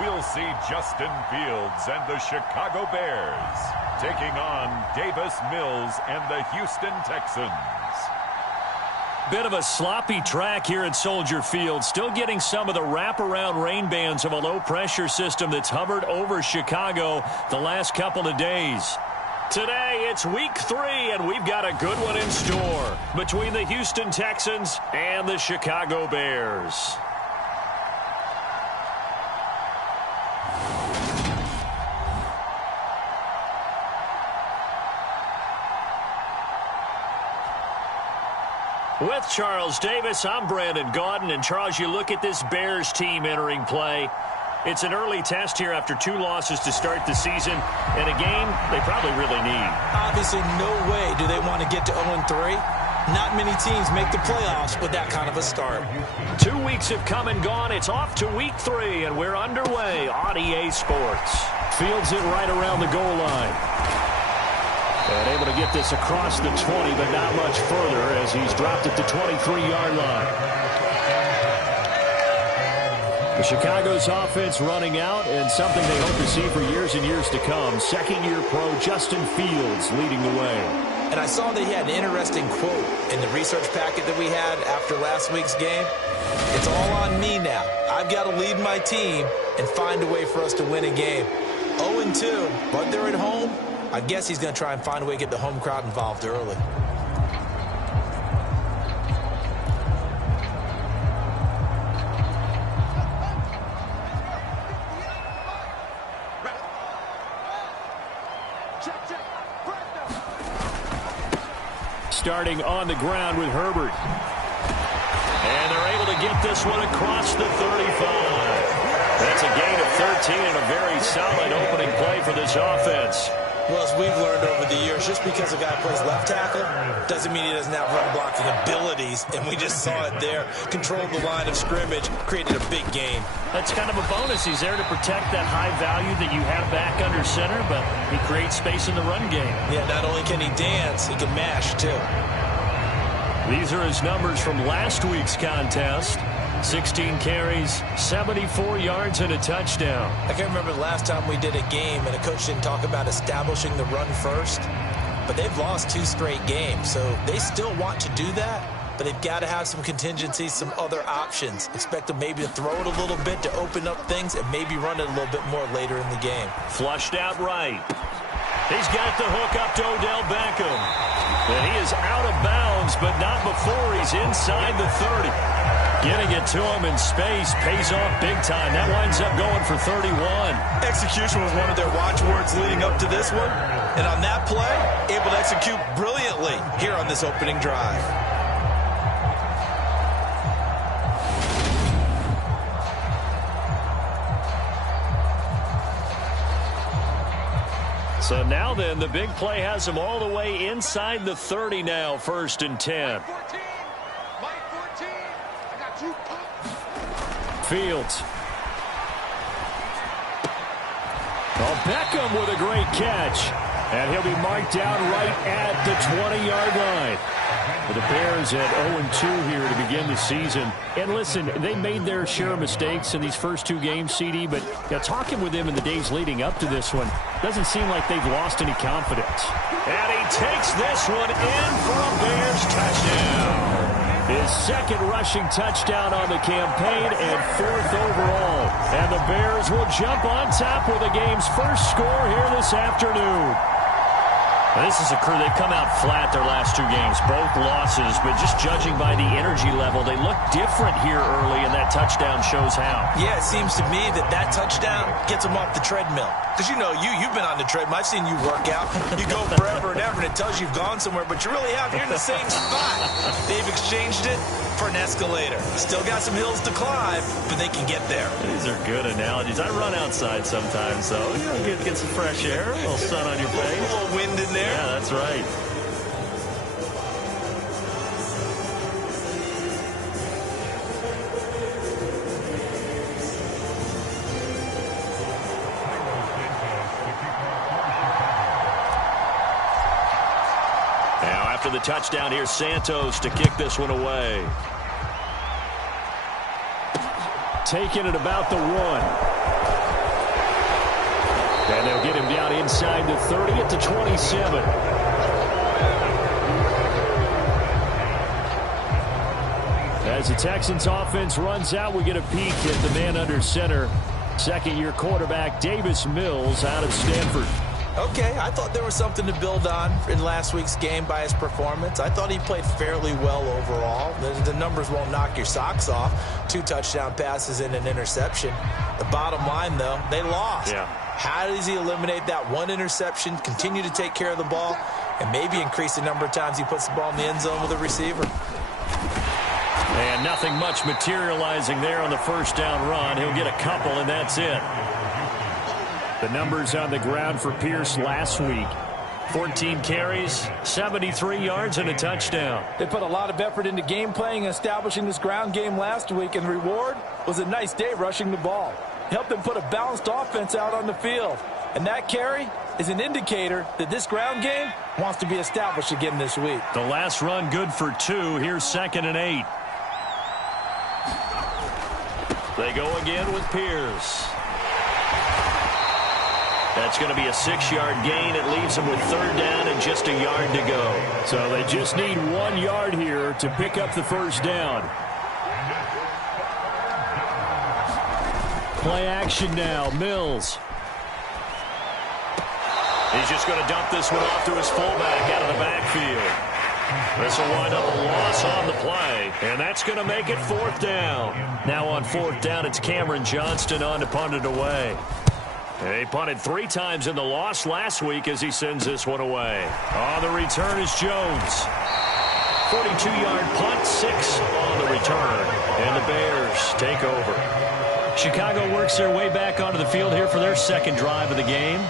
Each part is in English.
we'll see Justin Fields and the Chicago Bears taking on Davis Mills and the Houston Texans. Bit of a sloppy track here at Soldier Field. Still getting some of the wraparound rain bands of a low-pressure system that's hovered over Chicago the last couple of days. Today, it's week 3, and we've got a good one in store between the Houston Texans and the Chicago Bears. With Charles Davis, I'm Brandon Gaudin. And, Charles, you look at this Bears team entering play. It's an early test here after 2 losses to start the season, and a game they probably really need. Obviously, no way do they want to get to 0-3. Not many teams make the playoffs with that kind of a start. 2 weeks have come and gone. It's off to week 3, and we're underway on EA Sports. Fields it right around the goal line. And able to get this across the 20, but not much further as he's dropped at the 23-yard line. The Chicago's offense running out, and something they hope to see for years and years to come. Second-year pro Justin Fields leading the way. And I saw that he had an interesting quote in the research packet that we had after last week's game. It's all on me now. I've got to lead my team and find a way for us to win a game. 0-2, but they're at home. I guess he's going to try and find a way to get the home crowd involved early. Starting on the ground with Herbert. And they're able to get this one across the 35. That's a gain of 13 and a very solid opening play for this offense. Well, as we've learned over the years, just because a guy plays left tackle doesn't mean he doesn't have run blocking abilities. And we just saw it there. Controlled the line of scrimmage, created a big gain. That's kind of a bonus. He's there to protect that high value that you have back under center, but he creates space in the run game. Yeah, not only can he dance, he can mash, too. These are his numbers from last week's contest. 16 carries, 74 yards, and a touchdown. I can't remember the last time we did a game and a coach didn't talk about establishing the run first. But they've lost 2 straight games, so they still want to do that. But they've got to have some contingencies, some other options. Expect them maybe to throw it a little bit to open up things and maybe run it a little bit more later in the game. Flushed out right. He's got the hook up to Odell Beckham. And he is out of bounds, but not before he's inside the 30. Getting it to him in space pays off big time. That winds up going for 31. Execution was one of their watchwords leading up to this one. And on that play, able to execute brilliantly here on this opening drive. So now then, the big play has him all the way inside the 30 now, 1st and 10. Fields. Oh, Beckham with a great catch. And he'll be marked down right at the 20-yard line. For the Bears at 0-2 here to begin the season. And listen, they made their share of mistakes in these first 2 games, CD, but talking with them in the days leading up to this one, doesn't seem like they've lost any confidence. And he takes this one in for a Bears touchdown. His 2nd rushing touchdown on the campaign and 4th overall. And the Bears will jump on top with the game's first score here this afternoon. Now, this is a crew, they've come out flat their last 2 games, both losses, but just judging by the energy level, they look different here early, and that touchdown shows how. Yeah, it seems to me that touchdown gets them off the treadmill. Because, you know, you've been on the treadmill. I've seen you work out. You go forever and ever, and it tells you you've gone somewhere, but you really have. You're in the same spot. They've exchanged it for an escalator. Still got some hills to climb, but they can get there. These are good analogies. I run outside sometimes, though. You know, get some fresh air, a little sun on your face. A little wind in there. Yeah, that's right. Now, after the touchdown, here's Santos to kick this one away. taken at about the 1. And they'll get him down inside the 30 at the 27. As the Texans offense runs out, we get a peek at the man under center. Second-year quarterback Davis Mills out of Stanford. Okay, I thought there was something to build on in last week's game by his performance. I thought he played fairly well overall. The numbers won't knock your socks off. 2 touchdown passes and an interception. The bottom line, though, they lost. Yeah. How does he eliminate that 1 interception, continue to take care of the ball, and maybe increase the number of times he puts the ball in the end zone with a receiver? And nothing much materializing there on the first down run. He'll get a couple, and that's it. The numbers on the ground for Pierce last week. 14 carries, 73 yards, and a touchdown. They put a lot of effort into game playing and establishing this ground game last week, and the reward was a nice day rushing the ball. Helped them put a balanced offense out on the field. And that carry is an indicator that this ground game wants to be established again this week. The last run good for 2. Here's 2nd and 8. They go again with Pierce. That's going to be a 6-yard gain. It leaves them with 3rd down and just a yard to go. So they just need 1 yard here to pick up the first down. Play action now. Mills. He's just going to dump this one off to his fullback out of the backfield. This will wind up a loss on the play, and that's going to make it 4th down. Now on 4th down, it's Cameron Johnston on to punt it away. He punted 3 times in the loss last week as he sends this one away. On the return is Jones. 42-yard punt, 6 on the return, and the Bears take over. Chicago works their way back onto the field here for their second drive of the game.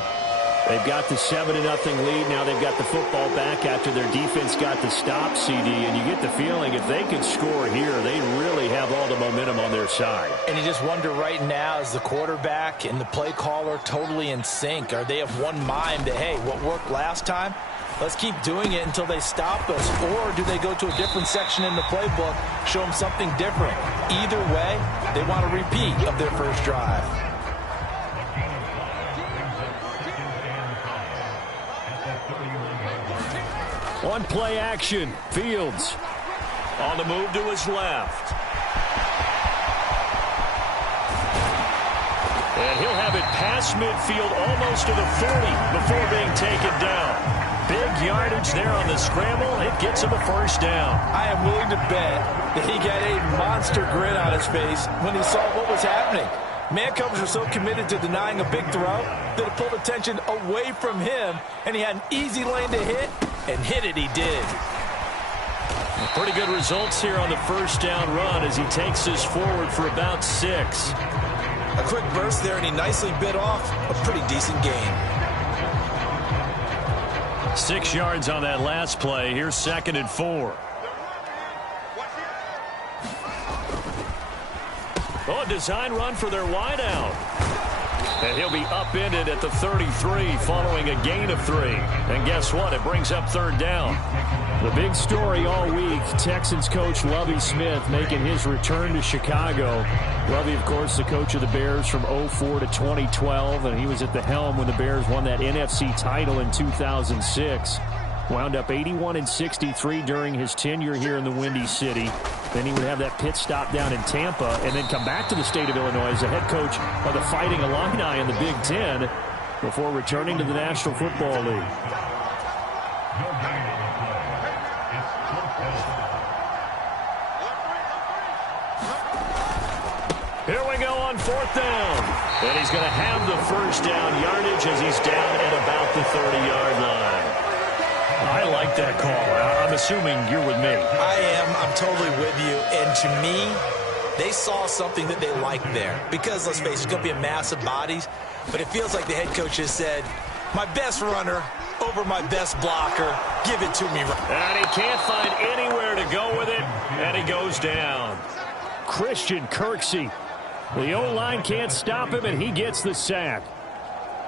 They've got the 7-0 lead. Now they've got the football back after their defense got the stop, CD. And you get the feeling if they could score here, they really have all the momentum on their side. And you just wonder right now, is the quarterback and the play caller totally in sync? Are they of one mind that, hey, what worked last time? Let's keep doing it until they stop us. Or do they go to a different section in the playbook, show them something different? Either way, they want a repeat of their first drive. On play action, Fields on the move to his left. And he'll have it past midfield almost to the 40 before being taken down. Big yardage there on the scramble. It gets him a first down. I am willing to bet that he got a monster grin on his face when he saw what was happening. Man-covers were so committed to denying a big throw that it pulled attention away from him, and he had an easy lane to hit, and hit it he did. Pretty good results here on the first down run as he takes this forward for about 6. A quick burst there, and he nicely bit off a pretty decent gain. 6 yards on that last play. Here's 2nd and 4. Oh, a design run for their wideout. And he'll be upended at the 33 following a gain of 3. And guess what? It brings up 3rd down. The big story all week, Texans coach Lovie Smith making his return to Chicago. Lovie, of course, the coach of the Bears from 2004 to 2012, and he was at the helm when the Bears won that NFC title in 2006. Wound up 81-63 during his tenure here in the Windy City. Then he would have that pit stop down in Tampa and then come back to the state of Illinois as the head coach of the Fighting Illini in the Big Ten before returning to the National Football League. Here we go on 4th down. And he's going to have the first down yardage as he's down at about the 30-yard line. I like that call. I'm assuming you're with me. I am. I'm totally with you. And to me, they saw something that they liked there. Because, let's face it, it's going to be a mass of bodies. But it feels like the head coach has said, my best runner over my best blocker. Give it to me. And he can't find anywhere to go with it. And he goes down. Christian Kirksey. The O-line can't stop him, and he gets the sack.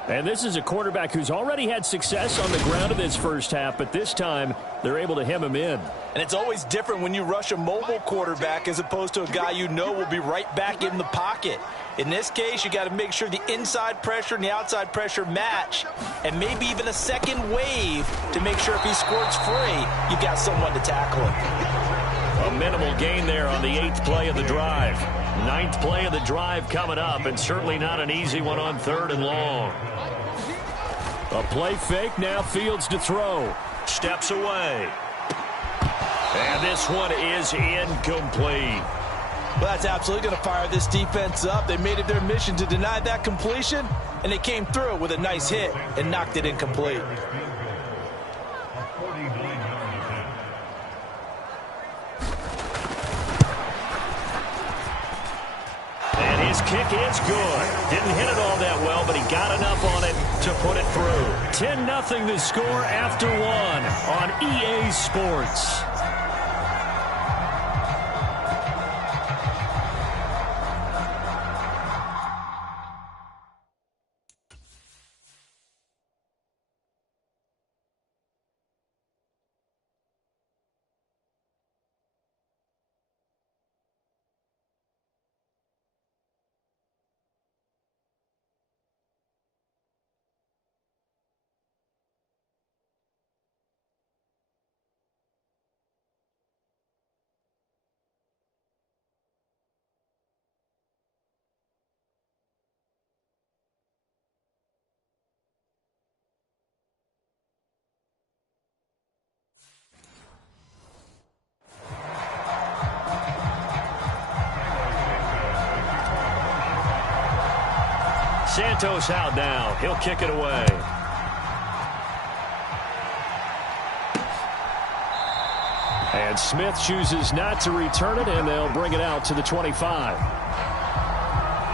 And this is a quarterback who's already had success on the ground in this first half, but this time they're able to hem him in. And it's always different when you rush a mobile quarterback as opposed to a guy you know will be right back in the pocket. In this case, you got to make sure the inside pressure and the outside pressure match, and maybe even a second wave to make sure if he squirts free, you've got someone to tackle him. A minimal gain there on the 8th play of the drive. 9th play of the drive coming up, and certainly not an easy one on 3rd and long. A play fake, now Fields to throw. Steps away. And this one is incomplete. Well, that's absolutely going to fire this defense up. They made it their mission to deny that completion, and they came through with a nice hit and knocked it incomplete. And his kick is good. Didn't hit it all that well, but he got enough on it to put it through. 10-0 the score after 1 on EA Sports. Santos out now. He'll kick it away. And Smith chooses not to return it, and they'll bring it out to the 25.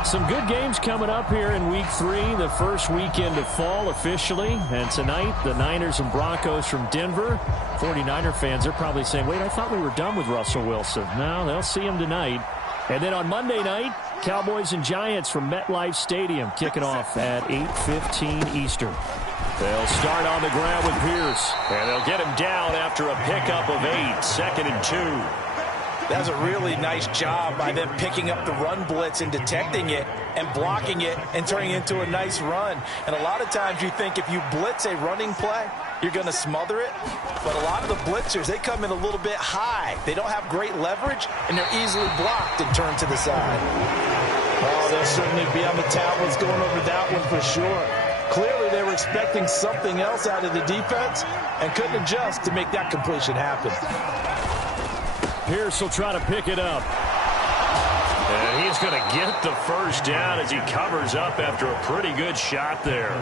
Some good games coming up here in Week 3, the first weekend of fall officially. And tonight, the Niners and Broncos from Denver. 49er fans are probably saying, wait, I thought we were done with Russell Wilson. No, they'll see him tonight. And then on Monday night, Cowboys and Giants from MetLife Stadium kicking off at 8:15 Eastern. They'll start on the ground with Pierce, and they'll get him down after a pickup of 8, 2nd and 2. That's a really nice job by them picking up the run blitz and detecting it and blocking it and turning it into a nice run. And a lot of times you think if you blitz a running play, you're going to smother it. But a lot of the blitzers, they come in a little bit high. They don't have great leverage, and they're easily blocked and turned to the side. Oh, they'll certainly be on the tablets going over that one for sure. Clearly, they were expecting something else out of the defense and couldn't adjust to make that completion happen. Pierce will try to pick it up. And he's going to get the first down as he covers up after a pretty good shot there.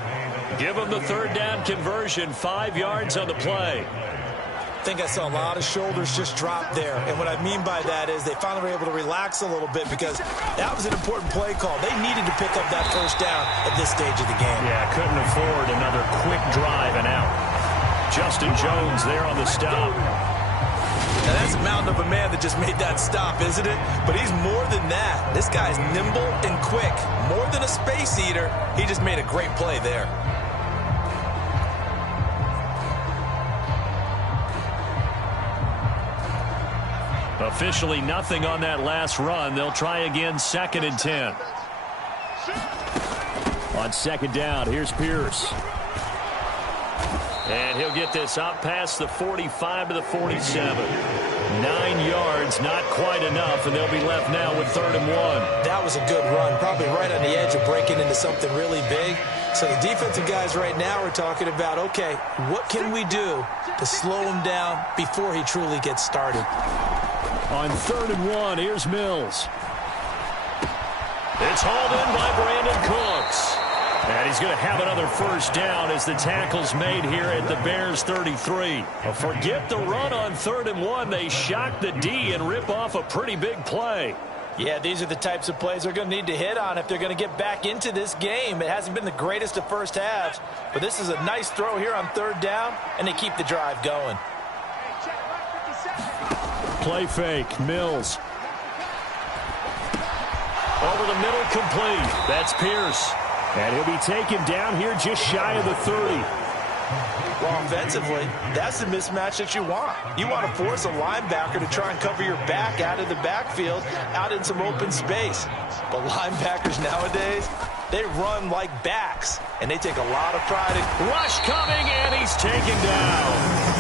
Give him the 3rd down conversion, 5 yards on the play. I think I saw a lot of shoulders just drop there. And what I mean by that is they finally were able to relax a little bit because that was an important play call. They needed to pick up that first down at this stage of the game. Yeah, couldn't afford another quick drive and out. Justin Jones there on the stop. Now, that's a mountain of a man that just made that stop, isn't it? But he's more than that. This guy's nimble and quick. More than a space eater, he just made a great play there. Officially nothing on that last run. They'll try again, 2nd and 10. On 2nd down, here's Pierce. And he'll get this up past the 45 to the 47. 9 yards, not quite enough, and they'll be left now with 3rd and 1. That was a good run, probably right on the edge of breaking into something really big. So the defensive guys right now are talking about, okay, what can we do to slow him down before he truly gets started? On 3rd and 1, here's Mills. It's hauled in by Brandon Cooks. And he's going to have another first down as the tackle's made here at the Bears 33. Well, forget the run on 3rd and 1. They shock the D and rip off a pretty big play. Yeah, these are the types of plays they're going to need to hit on if they're going to get back into this game. It hasn't been the greatest of first halves, but this is a nice throw here on 3rd down, and they keep the drive going. Play fake, Mills. Over the middle, complete. That's Pierce. And he'll be taken down here just shy of the 30. Well, offensively, that's the mismatch that you want. You want to force a linebacker to try and cover your back out of the backfield, out in some open space. But linebackers nowadays, they run like backs, and they take a lot of pride in... Rush coming, and he's taken down.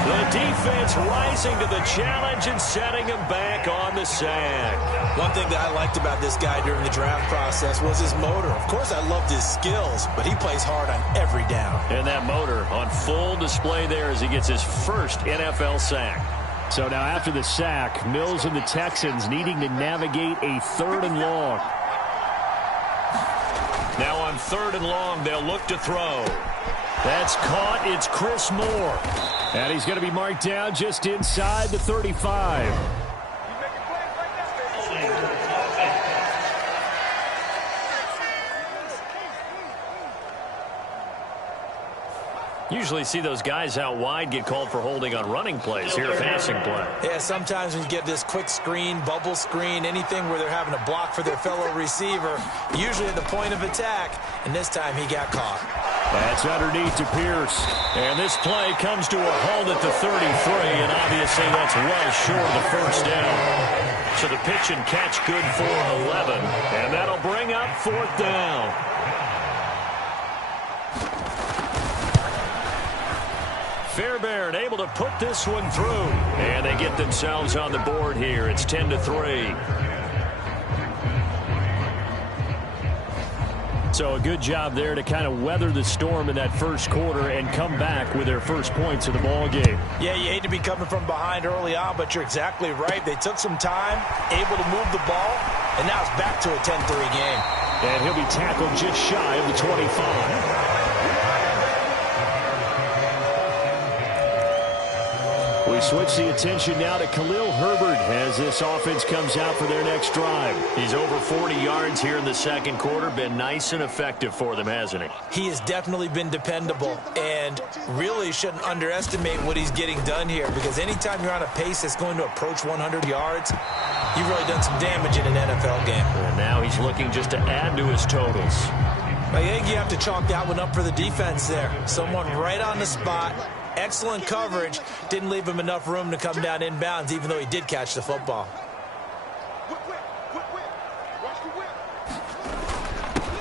The defense rising to the challenge and setting him back on the sack. One thing that I liked about this guy during the draft process was his motor. Of course, I loved his skills, but he plays hard on every down. And that motor on full display there as he gets his first NFL sack. So now after the sack, Mills and the Texans needing to navigate a 3rd and long. Now on 3rd and long, they'll look to throw. That's caught. It's Chris Moore. And he's going to be marked down just inside the 35. Usually see those guys out wide get called for holding on running plays. Here, passing play. Yeah, sometimes when you get this quick screen, bubble screen, anything where they're having to block for their fellow receiver, usually at the point of attack, and this time he got caught. That's underneath to Pierce. And this play comes to a halt at the 33, and obviously that's well short of the first down. So the pitch and catch good for 11, and that'll bring up 4th down. Fairbairn able to put this one through, and they get themselves on the board here. It's 10-3. So a good job there to kind of weather the storm in that first quarter and come back with their first points of the ball game. Yeah, you hate to be coming from behind early on, but you're exactly right. They took some time, able to move the ball, and now it's back to a 10-3 game. And he'll be tackled just shy of the 25. We switch the attention now to Khalil Herbert as this offense comes out for their next drive. He's over 40 yards here in the second quarter. Been nice and effective for them, hasn't he? He has definitely been dependable, and really shouldn't underestimate what he's getting done here, because anytime you're on a pace that's going to approach 100 yards, you've really done some damage in an NFL game. And now he's looking just to add to his totals. I think you have to chalk that one up for the defense there. Someone right on the spot. Excellent coverage. Didn't leave him enough room to come down inbounds, even though he did catch the football.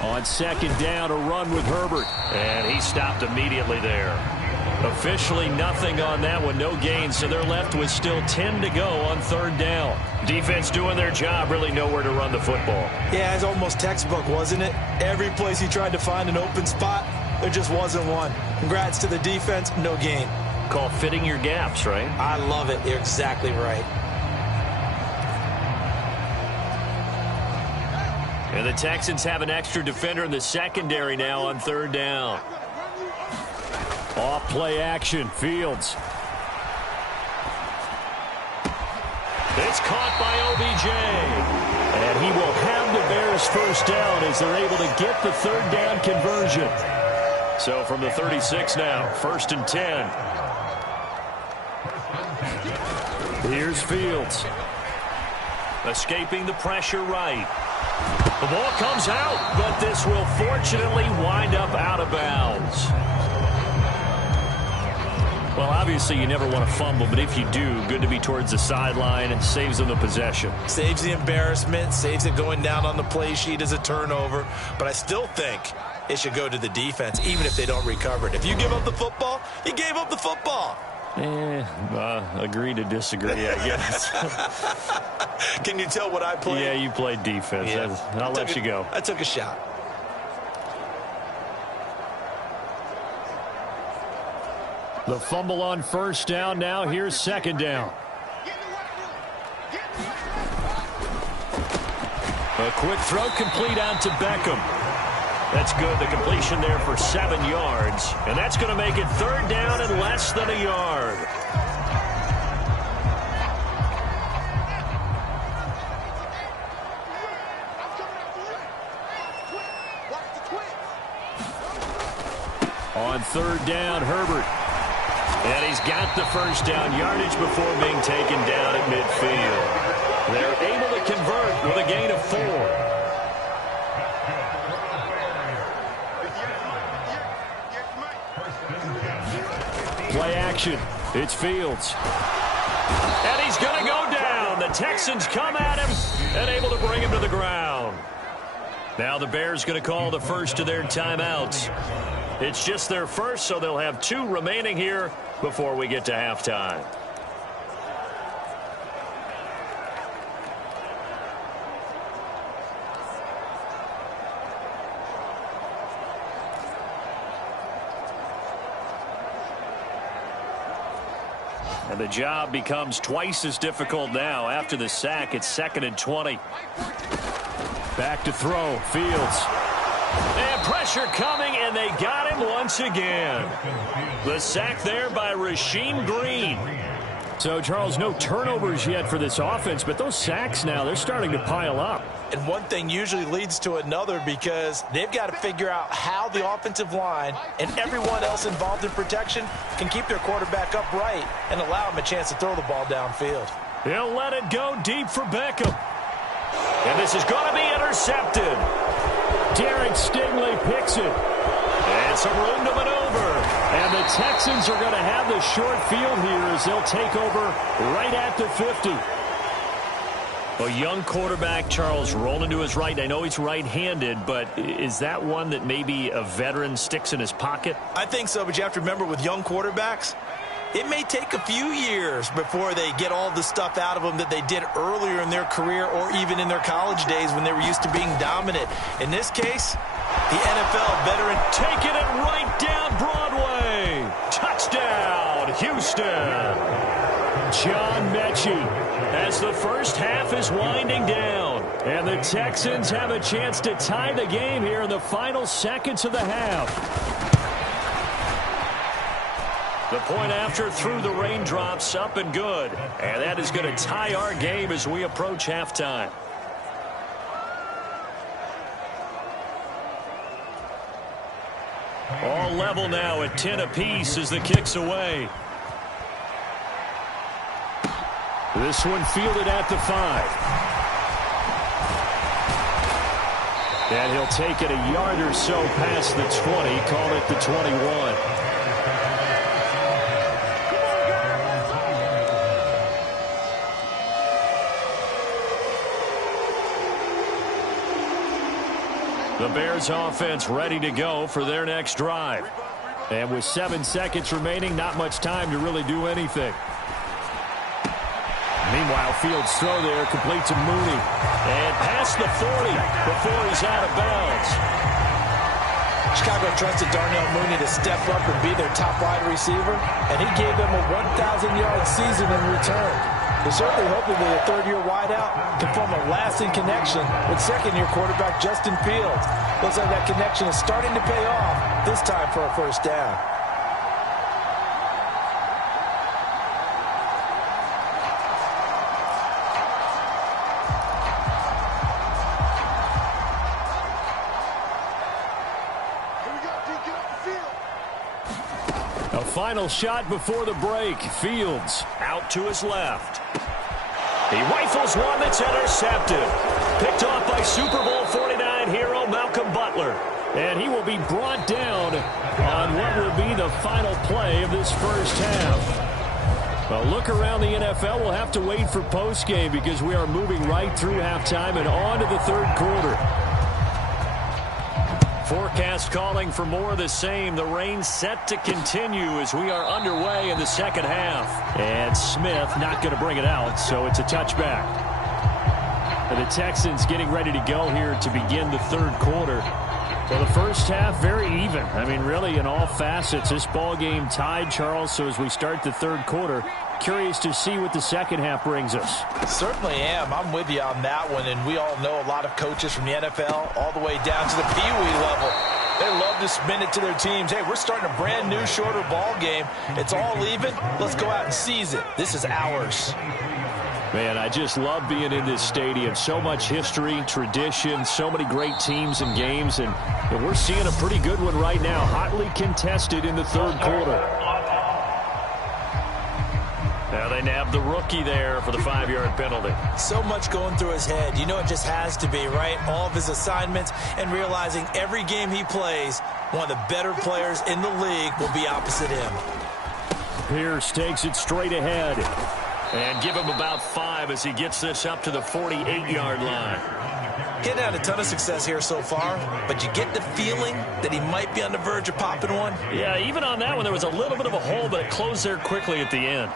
On 2nd down, a run with Herbert. And he stopped immediately there. Officially nothing on that one, no gain, so they're left with still 10 to go on 3rd down. Defense doing their job, really nowhere to run the football. Yeah, it's almost textbook, wasn't it? Every place he tried to find an open spot, there just wasn't one. Congrats to the defense, no gain. Call fitting your gaps, right? I love it. You're exactly right. And the Texans have an extra defender in the secondary now on 3rd down. Off play action, Fields. It's caught by OBJ. And he will have the Bears first down as they're able to get the 3rd down conversion. So from the 36 now, 1st and 10. Here's Fields. Escaping the pressure right. The ball comes out, but this will fortunately wind up out of bounds. Well, obviously you never want to fumble, but if you do, good to be towards the sideline and saves them the possession. Saves the embarrassment, saves it going down on the play sheet as a turnover. But I still think it should go to the defense, even if they don't recover it. If you give up the football, you gave up the football. Agree to disagree, I guess. Can you tell what I played? Yeah, you played defense. Yeah. I'll let you go. I took a shot. The fumble on 1st down. Now here's 2nd down. A quick throw complete out to Beckham. That's good. The completion there for 7 yards. And that's going to make it 3rd down and less than a yard. On 3rd down, Herbert. And he's got the first down yardage before being taken down at midfield. They're able to convert with a gain of 4. Play action. It's Fields. And he's going to go down. The Texans come at him and able to bring him to the ground. Now the Bears going to call the first of their timeouts. It's just their first, so they'll have 2 remaining here before we get to halftime. And the job becomes twice as difficult now. After the sack, it's 2nd and 20. Back to throw. Fields. And pressure coming, and they got him once again. The sack there by Rasheem Green. So, Charles, no turnovers yet for this offense, but those sacks now, they're starting to pile up. And one thing usually leads to another because they've got to figure out how the offensive line and everyone else involved in protection can keep their quarterback upright and allow him a chance to throw the ball downfield. He'll let it go deep for Beckham. And this is going to be intercepted. Derek Stingley picks it. And some room to maneuver. And the Texans are going to have the short field here as they'll take over right at the 50. A young quarterback, Charles, rolling to his right. I know he's right-handed, but is that one that maybe a veteran sticks in his pocket? I think so, but you have to remember with young quarterbacks, it may take a few years before they get all the stuff out of them that they did earlier in their career or even in their college days when they were used to being dominant. In this case, the NFL veteran taking it right down Broadway. Touchdown, Houston. John Mechie as the first half is winding down. And the Texans have a chance to tie the game here in the final seconds of the half. The point after through the raindrops, up and good. And that is going to tie our game as we approach halftime. All level now at 10 apiece as the kick's away. This one fielded at the 5. And he'll take it a yard or so past the 20, call it the 21. The Bears offense ready to go for their next drive. And with 7 seconds remaining, not much time to really do anything. Meanwhile, Fields' throw there complete to Mooney. And past the 40 before he's out of bounds. Chicago trusted Darnell Mooney to step up and be their top wide receiver, and he gave them a 1,000-yard season in return. They're certainly hoping that a third-year wideout can form a lasting connection with second-year quarterback Justin Fields. Looks like that connection is starting to pay off, this time for a first down. Final shot before the break. Fields out to his left. He rifles one that's intercepted. Picked off by Super Bowl 49 hero Malcolm Butler. And he will be brought down on what will be the final play of this first half. A look around the NFL. We'll have to wait for postgame because we are moving right through halftime and on to the third quarter. Forecast calling for more of the same. The rain set to continue as we are underway in the second half. And Smith not going to bring it out, so it's a touchback. And the Texans getting ready to go here to begin the third quarter. Well, the first half, very even. I mean, really, in all facets, this ball game tied, Charles. So as we start the third quarter, curious to see what the second half brings us. Certainly am. I'm with you on that one. And we all know a lot of coaches from the NFL all the way down to the Pee Wee level. They love to spin it to their teams. Hey, we're starting a brand new, shorter ball game. It's all even. Let's go out and seize it. This is ours. Man, I just love being in this stadium. So much history, tradition, so many great teams and games. And we're seeing a pretty good one right now. Hotly contested in the third quarter. Now they nab the rookie there for the 5-yard penalty. So much going through his head. You know it just has to be, right? All of his assignments and realizing every game he plays, one of the better players in the league will be opposite him. Pierce takes it straight ahead. And give him about 5 as he gets this up to the 48-yard line. He hadn't had a ton of success here so far, but you get the feeling that he might be on the verge of popping one. Yeah, even on that one, there was a little bit of a hole, but it closed there quickly at the end.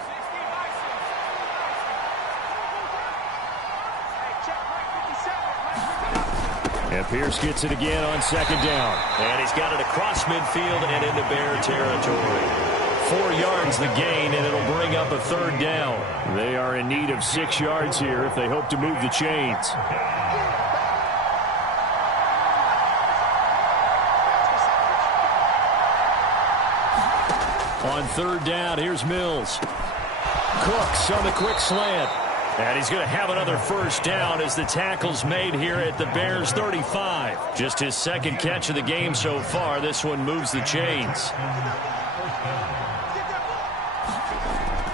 And Pierce gets it again on second down. And he's got it across midfield and into Bear territory. 4 yards the gain, and it'll bring up a third down. They are in need of 6 yards here if they hope to move the chains. On third down, here's Mills. Cooks on the quick slant. And he's going to have another first down as the tackle's made here at the Bears 35. Just his second catch of the game so far. This one moves the chains.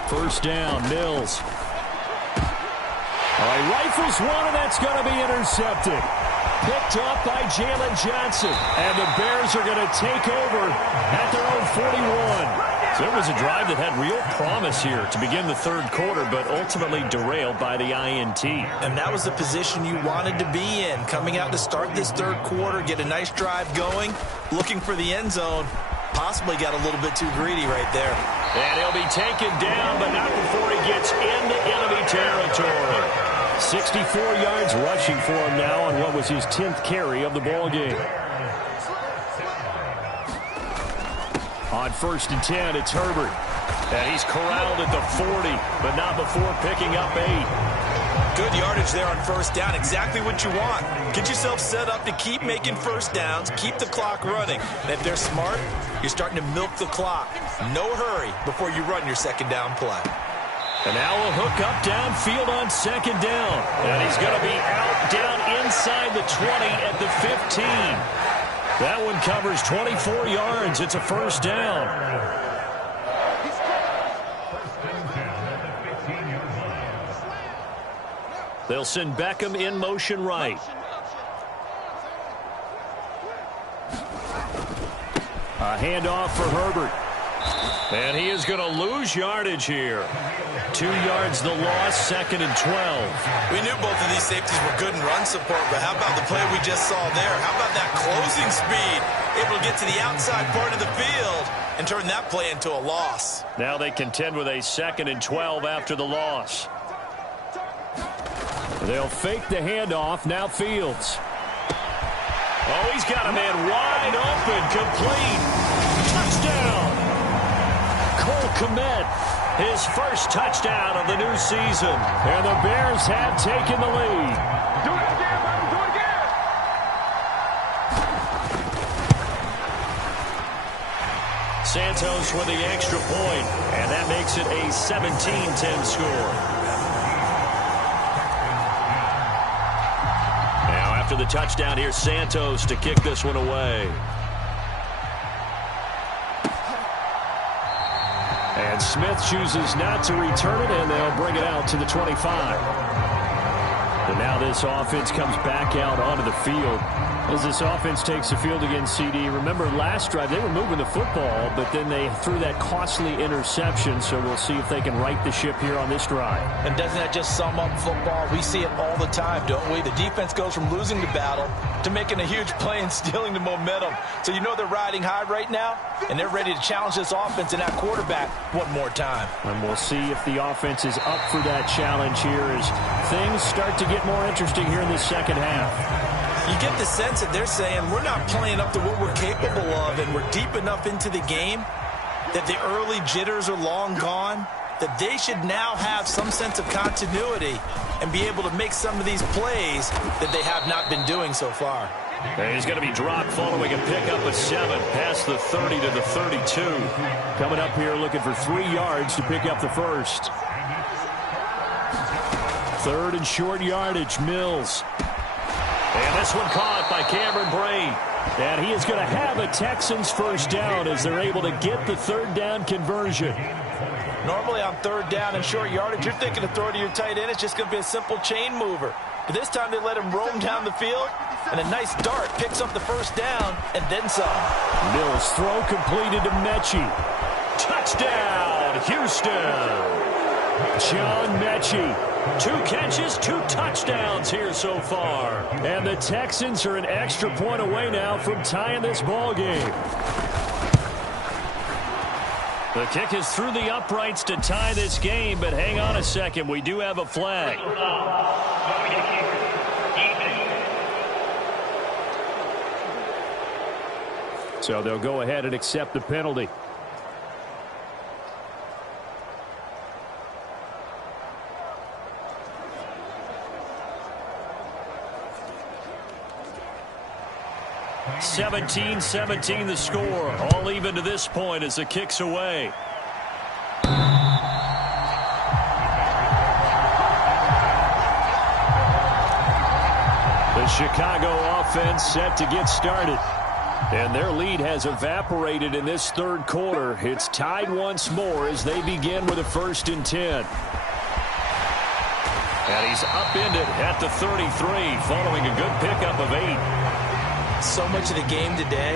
First down, Mills. He rifles one, and that's going to be intercepted. Picked off by Jalen Johnson. And the Bears are going to take over at their own 41. So it was a drive that had real promise here to begin the third quarter, but ultimately derailed by the INT. And that was the position you wanted to be in, coming out to start this third quarter, get a nice drive going, looking for the end zone. Possibly got a little bit too greedy right there. And he'll be taken down, but not before he gets into enemy territory. 64 yards rushing for him now on what was his 10th carry of the ball game. On first and 10, it's Herbert. And he's corralled at the 40, but not before picking up 8. Good yardage there on first down. Exactly what you want. Get yourself set up to keep making first downs, keep the clock running. And if they're smart, you're starting to milk the clock. No hurry before you run your second down play. And now a hook up downfield on second down. And he's going to be out down inside the 20 at the 15. That one covers 24 yards. It's a first down. They'll send Beckham in motion right. A handoff for Herbert. And he is going to lose yardage here. 2 yards the loss, second and 12. We knew both of these safeties were good in run support, but how about the play we just saw there? How about that closing speed? Able to get to the outside part of the field and turn that play into a loss. Now they contend with a second and 12 after the loss. They'll fake the handoff. Now Fields. Oh, he's got a man wide open, complete. Touchdown. Cole Kmet, his first touchdown of the new season. And the Bears have taken the lead. Do it again, baby. Do it again. Santos with the extra point, and that makes it a 17-10 score. Now after the touchdown, here's Santos to kick this one away. And Smith chooses not to return it, and they'll bring it out to the 25. And now this offense comes back out onto the field. As this offense takes the field against CD, remember last drive they were moving the football, but then they threw that costly interception, so we'll see if they can right the ship here on this drive. And doesn't that just sum up football? We see it all the time, don't we? The defense goes from losing the battle to making a huge play and stealing the momentum. So you know they're riding high right now, and they're ready to challenge this offense and that quarterback one more time. And we'll see if the offense is up for that challenge here as things start to get more interesting here in this second half. You get the sense that they're saying we're not playing up to what we're capable of, and we're deep enough into the game that the early jitters are long gone, that they should now have some sense of continuity and be able to make some of these plays that they have not been doing so far. And he's going to be dropped following a pickup of 7 past the 30 to the 32. Coming up here looking for 3 yards to pick up the first. Third and short yardage, Mills. And this one caught by Cameron Brate. And he is going to have a Texans first down as they're able to get the third down conversion. Normally on third down and short yardage, you're thinking to throw to your tight end. It's just going to be a simple chain mover. But this time they let him roam down the field, and a nice dart picks up the first down and then some. Mills throw completed to Mechie. Touchdown, Houston. John Mechie. 2 catches, 2 touchdowns here so far. And the Texans are an extra point away now from tying this ball game. The kick is through the uprights to tie this game, but hang on a second. We do have a flag. So they'll go ahead and accept the penalty. (17-17) the score. All even to this point as the kick's away. The Chicago offense set to get started. And their lead has evaporated in this third quarter. It's tied once more as they begin with a 1st and 10. And he's upended at the 33 following a good pickup of 8. So much of the game today,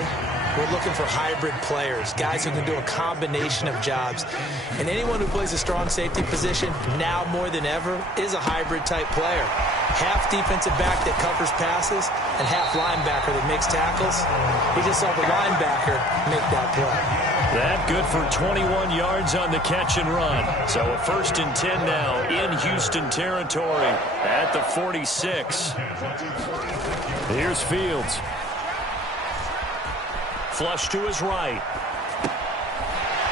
we're looking for hybrid players, guys who can do a combination of jobs. And anyone who plays a strong safety position, now more than ever, is a hybrid type player. Half defensive back that covers passes and half linebacker that makes tackles. We just saw the linebacker make that play. That good for 21 yards on the catch and run. So a 1st and 10 now in Houston territory at the 46. Here's Fields. Flush to his right.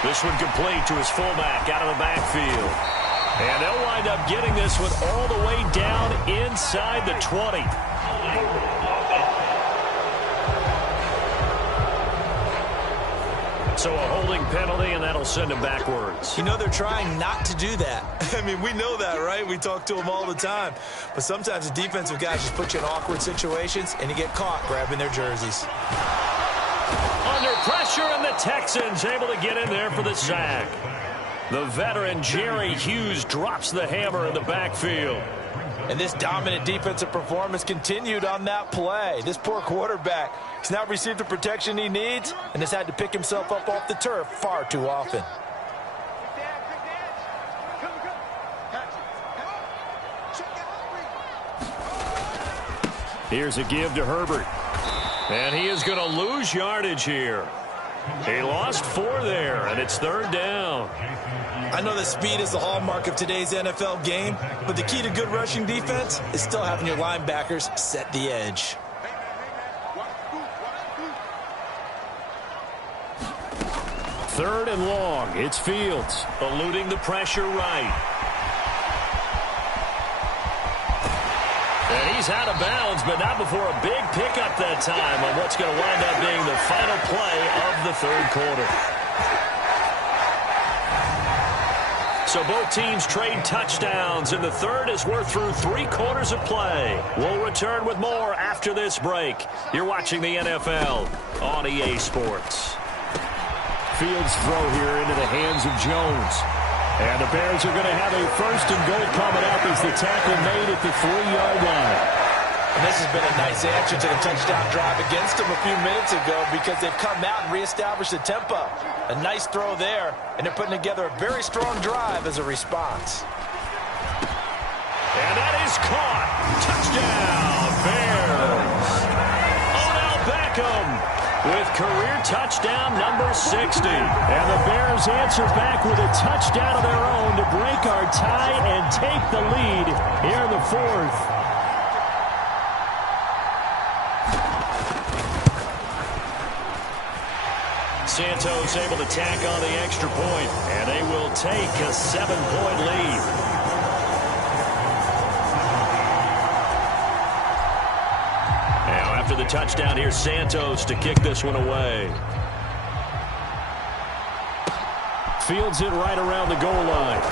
This one complete to his fullback out of the backfield. And they'll wind up getting this one all the way down inside the 20. So a holding penalty, and that'll send him backwards. You know, they're trying not to do that. I mean, we know that, right? We talk to them all the time. But sometimes the defensive guys just put you in awkward situations, and you get caught grabbing their jerseys. Under pressure, and the Texans able to get in there for the sack. The veteran Jerry Hughes drops the hammer in the backfield. And this dominant defensive performance continued on that play. This poor quarterback has not received the protection he needs and has had to pick himself up off the turf far too often. Here's a give to Herbert. And he is going to lose yardage here. He lost 4 there, and it's 3rd down. I know that speed is the hallmark of today's NFL game, but the key to good rushing defense is still having your linebackers set the edge. Third and long. It's Fields eluding the pressure right. And he's out of bounds, but not before a big pickup that time on what's going to wind up being the final play of the third quarter. So both teams trade touchdowns, and the third as we're through 3 quarters of play. We'll return with more after this break. You're watching the NFL on EA Sports. Fields throw here into the hands of Jones. And the Bears are going to have a 1st and goal coming up as the tackle made at the 3-yard line. And this has been a nice answer to the touchdown drive against them a few minutes ago because they've come out and reestablished the tempo. A nice throw there, and they're putting together a very strong drive as a response. And that is caught. Touchdown, Bears. Odell Beckham with career touchdown number 60. And the Bears answer back with a touchdown of their own to break our tie and take the lead here in the 4th. Santos able to tack on the extra point, and they will take a 7-point lead. Now after the touchdown, here's Santos to kick this one away. Fields it right around the goal line.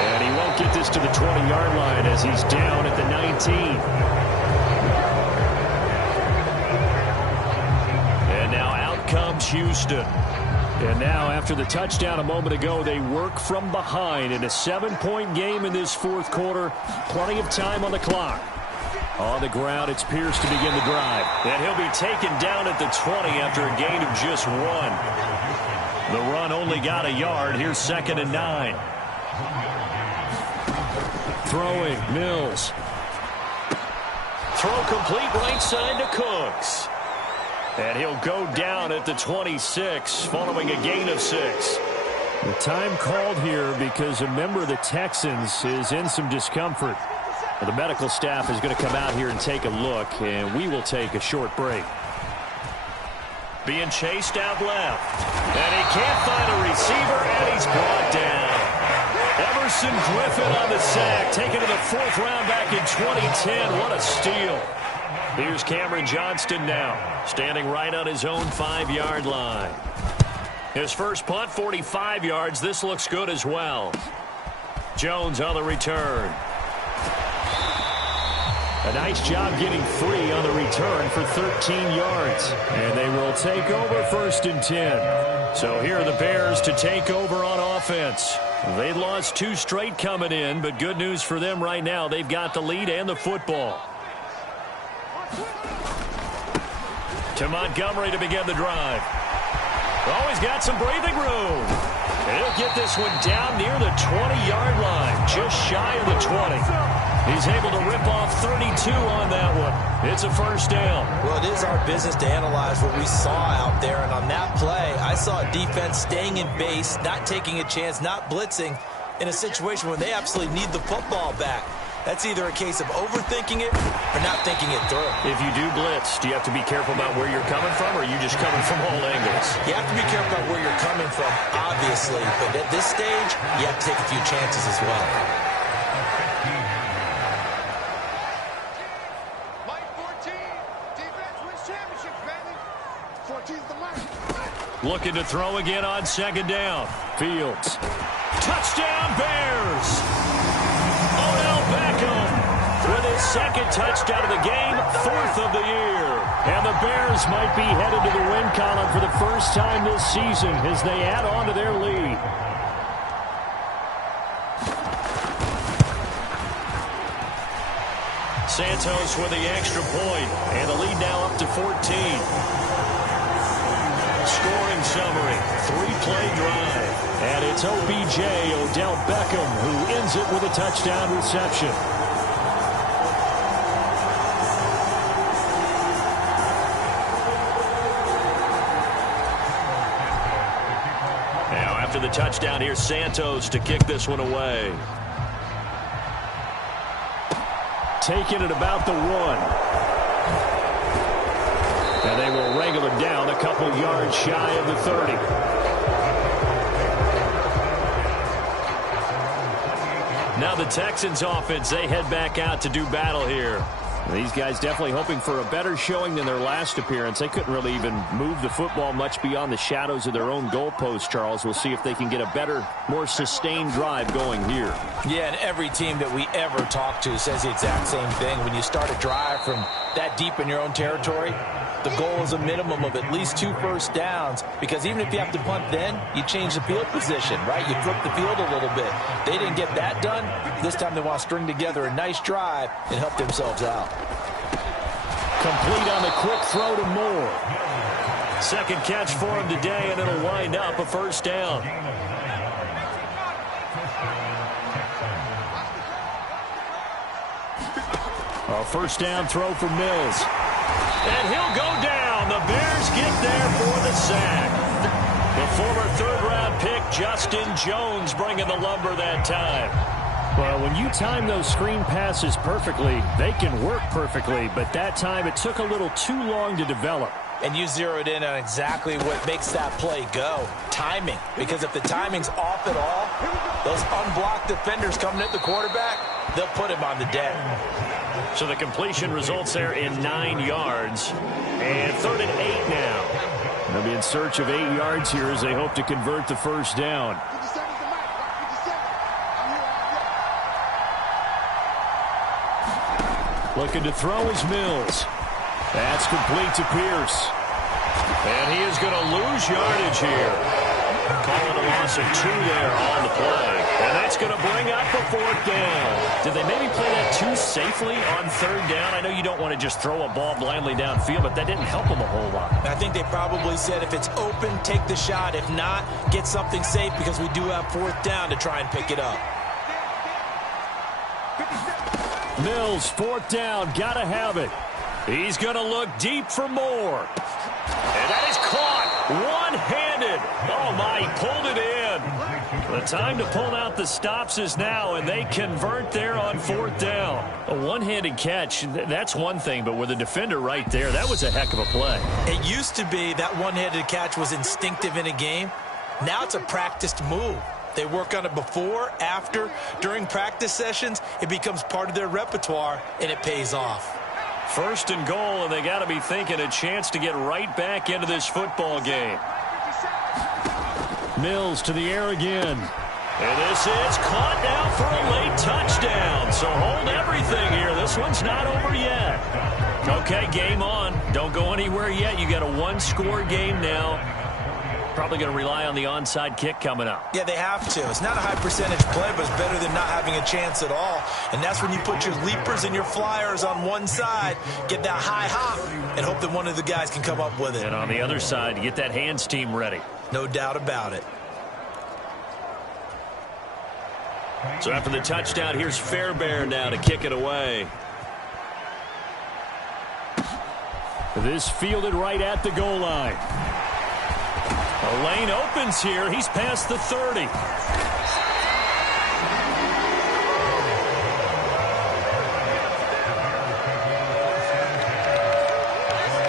And he won't get this to the 20-yard line as he's down at the 19. Comes Houston. And now after the touchdown a moment ago, they work from behind in a 7-point game in this 4th quarter. Plenty of time on the clock. On the ground, it's Pierce to begin the drive. And he'll be taken down at the 20 after a gain of just 1. The run only got a yard. Here's 2nd and 9. Throwing, Mills. Throw complete right side to Cooks. And he'll go down at the 26 following a gain of 6. The time called here because a member of the Texans is in some discomfort. The medical staff is going to come out here and take a look, and we will take a short break. Being chased out left. And he can't find a receiver, and he's brought down. Everson Griffin on the sack, taken to the 4th round back in 2010. What a steal. Here's Cameron Johnston now, standing right on his own 5-yard line. His first punt, 45 yards. This looks good as well. Jones on the return. A nice job getting free on the return for 13 yards. And they will take over 1st and 10. So here are the Bears to take over on offense. They'd lost 2 straight coming in, but good news for them right now. They've got the lead and the football. To Montgomery to begin the drive. Always got some breathing room. And he'll get this one down near the 20-yard line, just shy of the 20. He's able to rip off 32 on that one. It's a 1st down. Well, it is our business to analyze what we saw out there. And on that play, I saw a defense staying in base, not taking a chance, not blitzing in a situation where they absolutely need the football back. That's either a case of overthinking it or not thinking it through. If you do blitz, do you have to be careful about where you're coming from, or are you just coming from all angles? You have to be careful about where you're coming from, obviously. But at this stage, you have to take a few chances as well. Looking to throw again on 2nd down. Fields. Touchdown, Bears! Odell Beckham with his 2nd touchdown of the game, 4th of the year. And the Bears might be headed to the win column for the first time this season as they add on to their lead. Santos with the extra point, and the lead now up to 14. Scoring summary, 3-play drive. And it's OBJ, Odell Beckham, who ends it with a touchdown reception. Now after the touchdown, here's Santos to kick this one away. Taking it about the 1. And they will wrangle him down a couple yards shy of the 30. Now the Texans offense, they head back out to do battle here. These guys definitely hoping for a better showing than their last appearance. They couldn't really even move the football much beyond the shadows of their own goalpost, Charles. We'll see if they can get a better, more sustained drive going here. Yeah, and every team that we ever talk to says the exact same thing. When you start a drive from that deep in your own territory, the goal is a minimum of at least 2 first downs, because even if you have to punt then, you change the field position, right? You flip the field a little bit. They didn't get that done. This time they want to string together a nice drive and help themselves out. Complete on the quick throw to Moore. 2nd catch for him today, and it'll wind up a 1st down. A 1st down throw for Mills. And he'll go down. The Bears get there for the sack. The former 3rd-round pick, Justin Jones, bringing the lumber that time. Well, when you time those screen passes perfectly, they can work perfectly. But that time, it took a little too long to develop. And you zeroed in on exactly what makes that play go. Timing. Because if the timing's off at all, those unblocked defenders coming at the quarterback, they'll put him on the deck. So the completion results there in 9 yards. And 3rd and 8 now. They'll be in search of 8 yards here as they hope to convert the 1st down. Looking to throw is Mills. That's complete to Pierce. And he is going to lose yardage here. Calling a loss of 2 there on the play. And that's going to bring up a 4th down. Did they maybe play that too safely on 3rd down? I know you don't want to just throw a ball blindly downfield, but that didn't help them a whole lot. I think they probably said if it's open, take the shot. If not, get something safe because we do have 4th down to try and pick it up. Mills, 4th down, gotta have it. He's gonna look deep for more. And that is caught one-handed. Oh my, he pulled it in. The time to pull out the stops is now, and they convert there on 4th down. A one-handed catch, that's one thing, but with a defender right there, that was a heck of a play. It used to be that one-handed catch was instinctive in a game. Now it's a practiced move. They work on it before, after, during practice sessions. It becomes part of their repertoire, and it pays off. 1st and goal, and they got to be thinking a chance to get right back into this football game. Mills to the air again. And this is caught now for a late touchdown. So hold everything here. This one's not over yet. Okay, game on. Don't go anywhere yet. You got a 1-score game now. Probably going to rely on the onside kick coming up. Yeah, they have to. It's not a high percentage play, but it's better than not having a chance at all. And that's when you put your leapers and your flyers on one side, get that high hop, and hope that one of the guys can come up with it. And on the other side, you get that hands team ready. No doubt about it. So after the touchdown, here's Fairbairn now to kick it away. This fielded right at the goal line. A lane opens here. He's past the 30.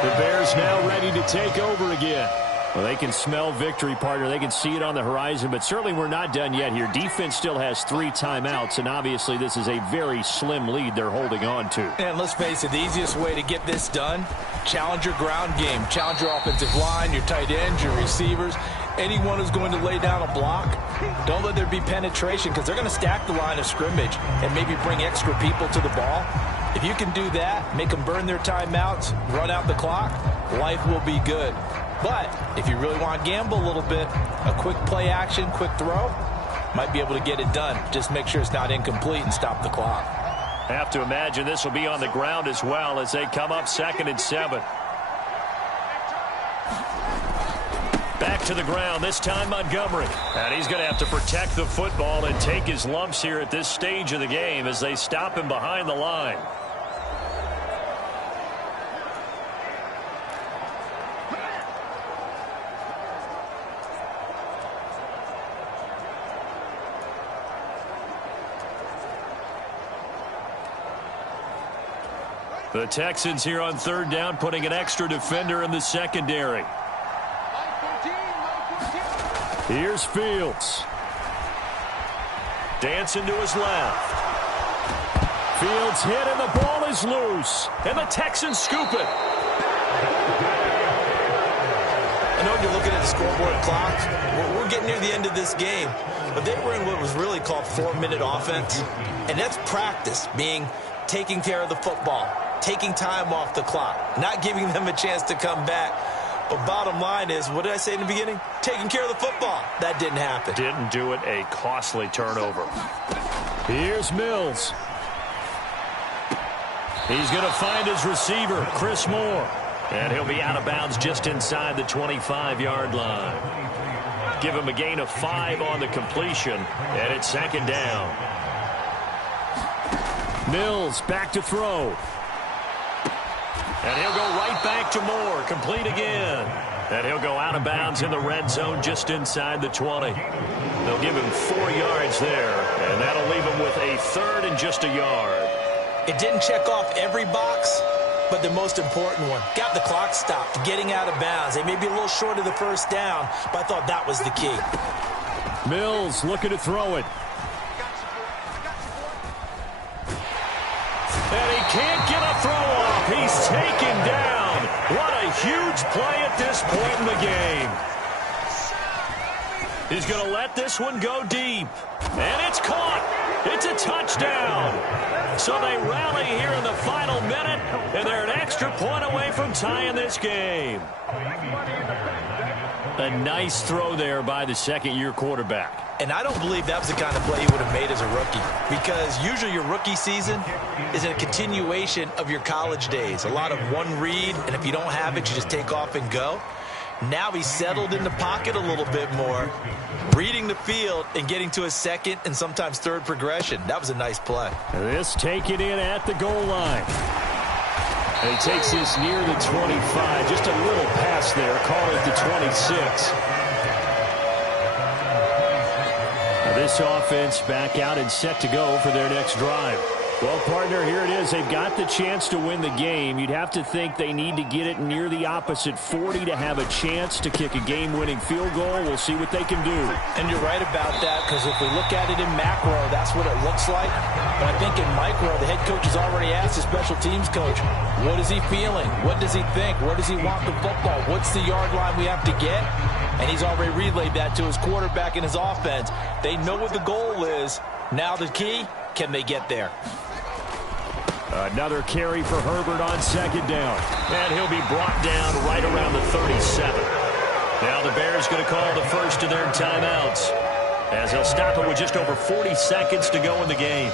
The Bears now ready to take over again. Well, they can smell victory, partner. They can see it on the horizon, but certainly we're not done yet here. Defense still has 3 timeouts, and obviously this is a very slim lead they're holding on to. And let's face it, the easiest way to get this done, challenge your ground game. Challenge your offensive line, your tight ends, your receivers, anyone who's going to lay down a block. Don't let there be penetration because they're going to stack the line of scrimmage and maybe bring extra people to the ball. If you can do that, make them burn their timeouts, run out the clock, life will be good. But if you really want to gamble a little bit, a quick play action, quick throw, might be able to get it done. Just make sure it's not incomplete and stop the clock. Have to imagine this will be on the ground as well as they come up 2nd and 7. Back to the ground, this time Montgomery. And he's going to have to protect the football and take his lumps here at this stage of the game as they stop him behind the line. The Texans here on 3rd down, putting an extra defender in the secondary. Here's Fields. Dancing to his left. Fields hit and the ball is loose. And the Texans scoop it. I know you're looking at the scoreboard clock. We're getting near the end of this game. But they were in what was really called 4-minute offense. And that's practice, being taking care of the football, taking time off the clock, not giving them a chance to come back. But bottom line is, what did I say in the beginning? Taking care of the football. That didn't happen. Didn't do it. A costly turnover. Here's Mills. He's going to find his receiver, Chris Moore. And he'll be out of bounds just inside the 25-yard line. Give him a gain of 5 on the completion. And it's 2nd down. Mills back to throw. And he'll go right back to Moore. Complete again. And he'll go out of bounds in the red zone just inside the 20. They'll give him 4 yards there. And that'll leave him with a 3rd and just a yard. It didn't check off every box, but the most important one. Got the clock stopped, getting out of bounds. They may be a little short of the 1st down, but I thought that was the key. Mills looking to throw it. And he can't get a throw off. He's taken down. What a huge play at this point in the game. He's going to let this one go deep. And it's caught. It's a touchdown. So they rally here in the final minute, and they're an extra point away from tying this game. A nice throw there by the second-year quarterback. And I don't believe that was the kind of play he would have made as a rookie, because usually your rookie season is a continuation of your college days. A lot of one read, and if you don't have it, you just take off and go. Now he's settled in the pocket a little bit more, reading the field and getting to a second and sometimes third progression. That was a nice play. This taken in at the goal line. And he takes this near the 25. Just a little pass there. Call it the 26. Now this offense back out and set to go for their next drive. Well, partner, here it is. They've got the chance to win the game. You'd have to think they need to get it near the opposite 40 to have a chance to kick a game-winning field goal. We'll see what they can do. And you're right about that, because if we look at it in macro, that's what it looks like. But I think in micro, the head coach has already asked the special teams coach, what is he feeling? What does he think? Where does he want the football? What's the yard line we have to get? And he's already relayed that to his quarterback and his offense. They know what the goal is. Now the key, can they get there? Another carry for Herbert on second down. And he'll be brought down right around the 37. Now the Bears going to call the first of their timeouts, as they'll stop it with just over 40 seconds to go in the game.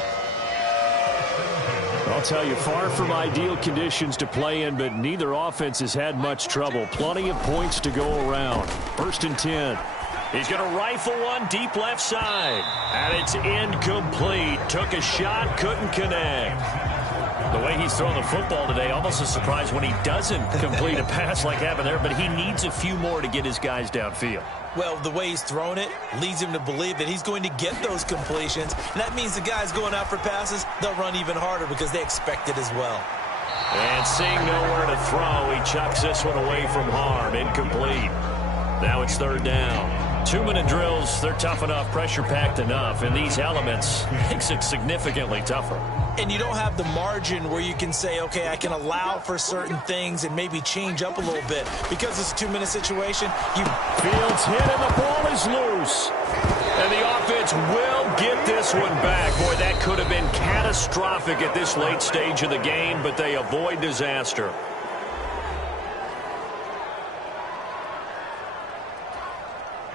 I'll tell you, far from ideal conditions to play in, but neither offense has had much trouble. Plenty of points to go around. First and 10. He's going to rifle one deep left side. And it's incomplete. Took a shot, couldn't connect. The way he's throwing the football today, almost a surprise when he doesn't complete a pass like happened there, but he needs a few more to get his guys downfield. Well, the way he's thrown it leads him to believe that he's going to get those completions, and that means the guys going out for passes, they'll run even harder because they expect it as well. And seeing nowhere to throw, he chucks this one away from harm. Incomplete. Now it's third down. 2-minute drills, they're tough enough, pressure-packed enough, and these elements makes it significantly tougher. And you don't have the margin where you can say, okay, I can allow for certain things and maybe change up a little bit. Because it's a 2-minute situation, Fields hit and the ball is loose. And the offense will get this one back. Boy, that could have been catastrophic at this late stage of the game, but they avoid disaster.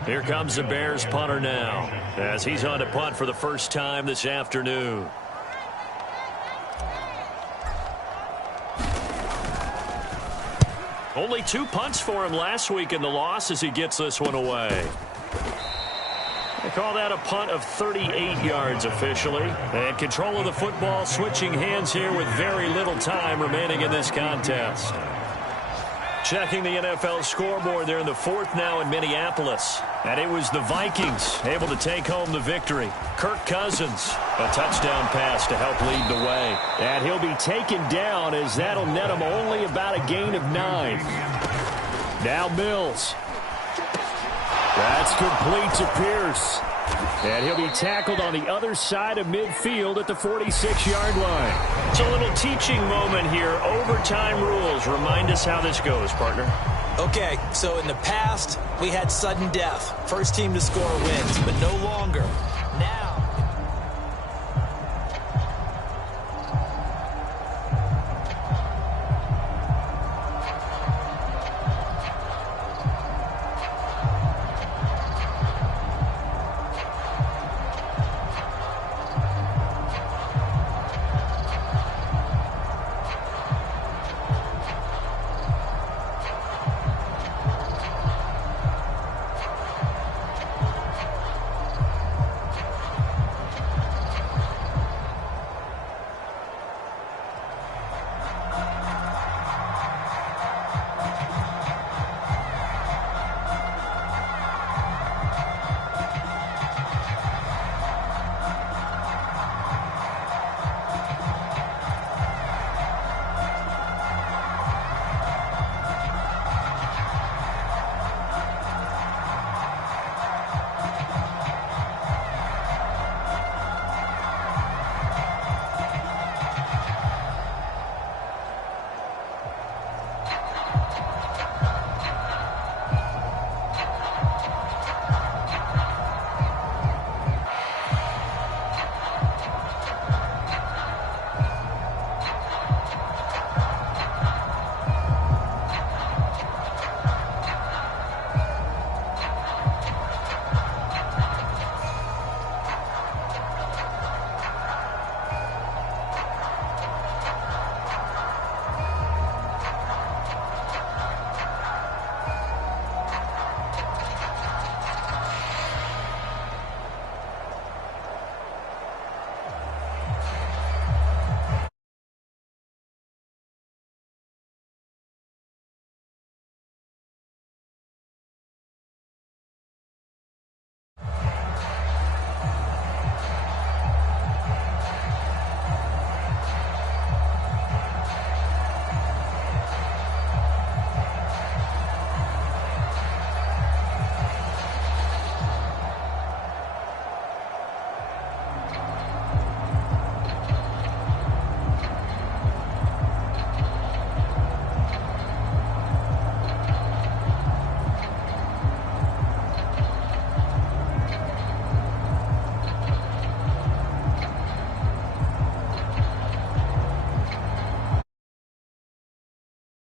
Here comes the Bears punter now, as he's on to punt for the first time this afternoon. Only 2 punts for him last week in the loss as he gets this one away. They call that a punt of 38 yards officially. And control of the football, switching hands here with very little time remaining in this contest. Checking the NFL scoreboard, they're in the fourth now in Minneapolis. And it was the Vikings able to take home the victory. Kirk Cousins, a touchdown pass to help lead the way. And he'll be taken down as that'll net him only about a gain of 9. Now Mills. That's complete to Pierce. And he'll be tackled on the other side of midfield at the 46-yard line. It's a little teaching moment here. Overtime rules. Remind us how this goes, partner. Okay, so in the past, we had sudden death. First team to score wins, but no longer. Now